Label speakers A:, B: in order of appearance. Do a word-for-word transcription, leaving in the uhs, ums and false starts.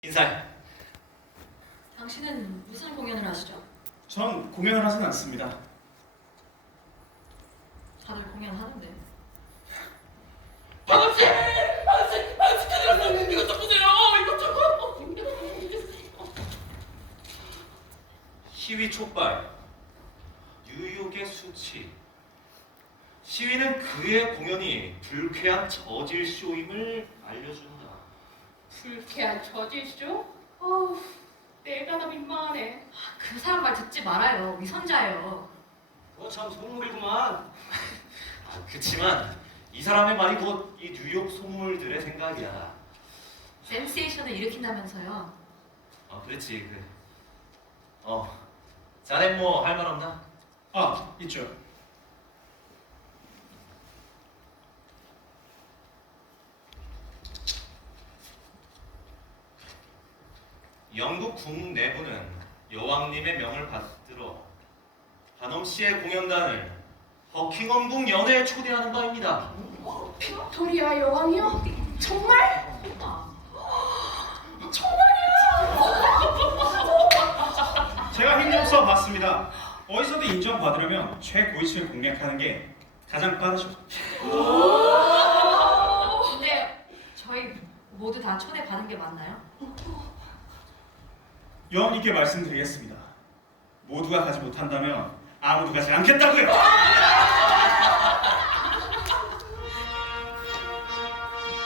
A: 인사해.
B: 당신은 무슨 공연을 하시죠?
C: 전 공연을 하진 않습니다.
B: 다들 공연하는데.
A: 아저씨! 아저씨! 아저씨! 큰일 났어! 이것 좀 보세요! 이것 좀! 시위 촉발, 뉴욕의 수치. 시위는 그의 공연이 불쾌한 저질 쇼임을 알려준다.
D: 불쾌한 저질쇼? 어우, 내가 다 민망하네.
B: 아, 그 사람 말 듣지 말아요. 위선자예요.
A: 너 참 속물이구만. 아, 그치만 이 사람의 말이 곧 이 뉴욕 속물들의 생각이야.
B: 센세이션을 일으킨다면서요.
A: 어, 그렇지. 그. 어, 자넨 뭐 할 말 없나?
C: 아, 있죠.
A: 영국 국내부는 여왕님의 명을 받들어 한엄 씨의 공연단을 버킹엄궁 연회에 초대하는 바입니다.
D: 빅토리아 여왕이요? 정말?
C: 제가 힘줘서 봤습니다. 어디서도 인정받으려면 최고위층을 공략하는 게 가장 빠르죠.
B: 근데 저희 모두 다 초대받은 게 맞나요?
C: 여왕님께 말씀드리겠습니다. 모두가 가지 못한다면 아무도 가지 않겠다고요.